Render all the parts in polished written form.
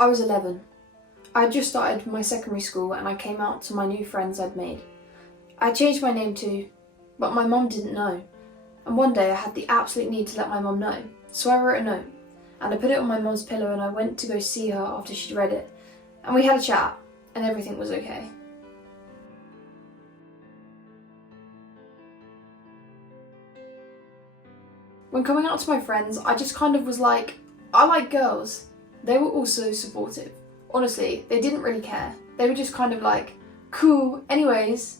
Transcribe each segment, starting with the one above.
I was 11. I had just started my secondary school and I came out to my new friends I'd made. I changed my name too, but my mum didn't know. And one day I had the absolute need to let my mum know. So I wrote a note and I put it on my mum's pillow and I went to go see her after she'd read it. And we had a chat and everything was okay. When coming out to my friends, I just kind of was like, I like girls. They were also supportive. Honestly, they didn't really care. They were just kind of like, cool. Anyways,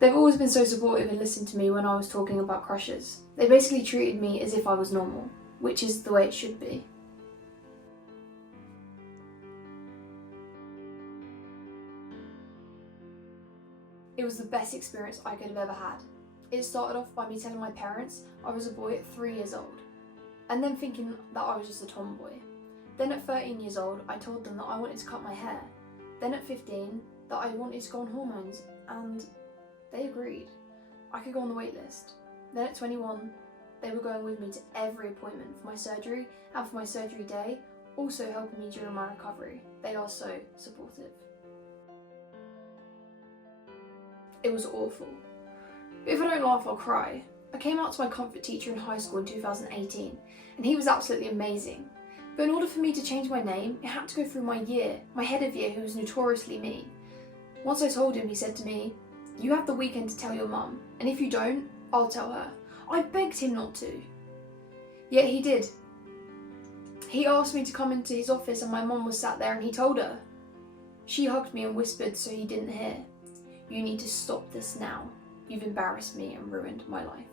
they've always been so supportive and listened to me when I was talking about crushes. They basically treated me as if I was normal, which is the way it should be. It was the best experience I could have ever had. It started off by me telling my parents I was a boy at 3 years old, and then thinking that I was just a tomboy. Then at 13 years old, I told them that I wanted to cut my hair. Then at 15, that I wanted to go on hormones, and they agreed. I could go on the wait list. Then at 21, they were going with me to every appointment for my surgery and for my surgery day, also helping me during my recovery. They are so supportive. It was awful. But if I don't laugh, I'll cry. I came out to my comfort teacher in high school in 2018, and he was absolutely amazing. But in order for me to change my name, it had to go through my head of year, who was notoriously mean. Once I told him, he said to me, "You have the weekend to tell your mum, and if you don't, I'll tell her." I begged him not to. Yet he did. He asked me to come into his office and my mum was sat there and he told her. She hugged me and whispered so he didn't hear, "You need to stop this now. You've embarrassed me and ruined my life."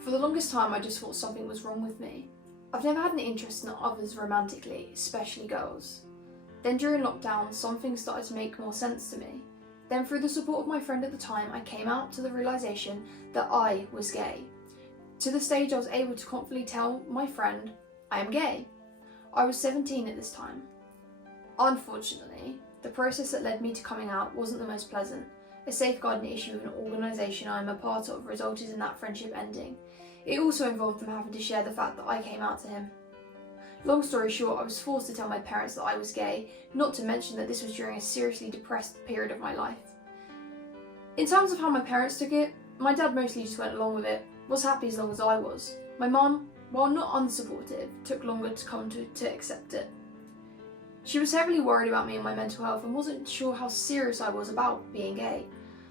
For the longest time, I just thought something was wrong with me. I've never had an interest in others romantically, especially girls. Then during lockdown, some things started to make more sense to me. Then through the support of my friend at the time, I came out to the realisation that I was gay. To the stage I was able to confidently tell my friend, I am gay. I was 17 at this time. Unfortunately, the process that led me to coming out wasn't the most pleasant. A safeguarding issue with an organisation I am a part of resulted in that friendship ending. It also involved them having to share the fact that I came out to him. Long story short, I was forced to tell my parents that I was gay, not to mention that this was during a seriously depressed period of my life. In terms of how my parents took it, my dad mostly just went along with it, was happy as long as I was. My mum, while not unsupportive, took longer to come to accept it. She was heavily worried about me and my mental health and wasn't sure how serious I was about being gay.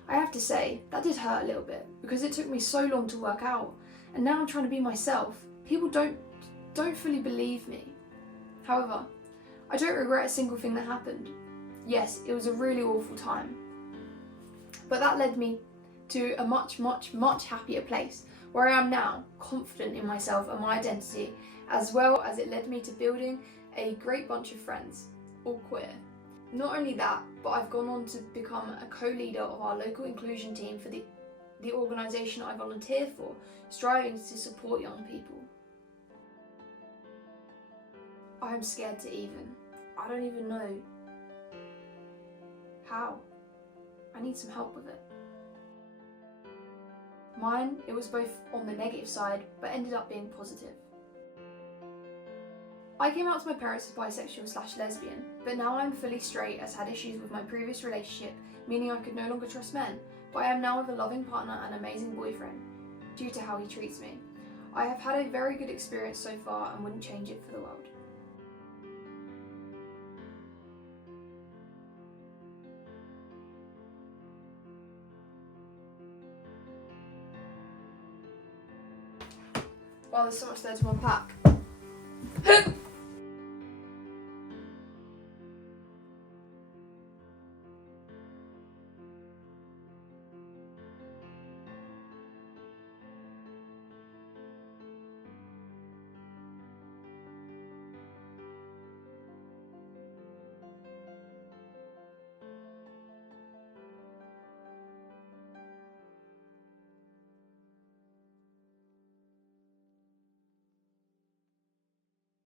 I have to say, that did hurt a little bit because it took me so long to work out, and now I'm trying to be myself. People don't fully believe me. However, I don't regret a single thing that happened. Yes, it was a really awful time, but that led me to a much happier place where I am now, confident in myself and my identity, as well as it led me to building a great bunch of friends, all queer. Not only that, but I've gone on to become a co-leader of our local inclusion team for the organisation I volunteer for, striving to support young people. I'm scared to I don't even know how. I need some help with it. Mine, it was both on the negative side, but ended up being positive. I came out to my parents as bisexual/lesbian, but now I'm fully straight as had issues with my previous relationship, meaning I could no longer trust men, but I am now with a loving partner and amazing boyfriend, due to how he treats me. I have had a very good experience so far and wouldn't change it for the world. Wow, there's so much there to unpack.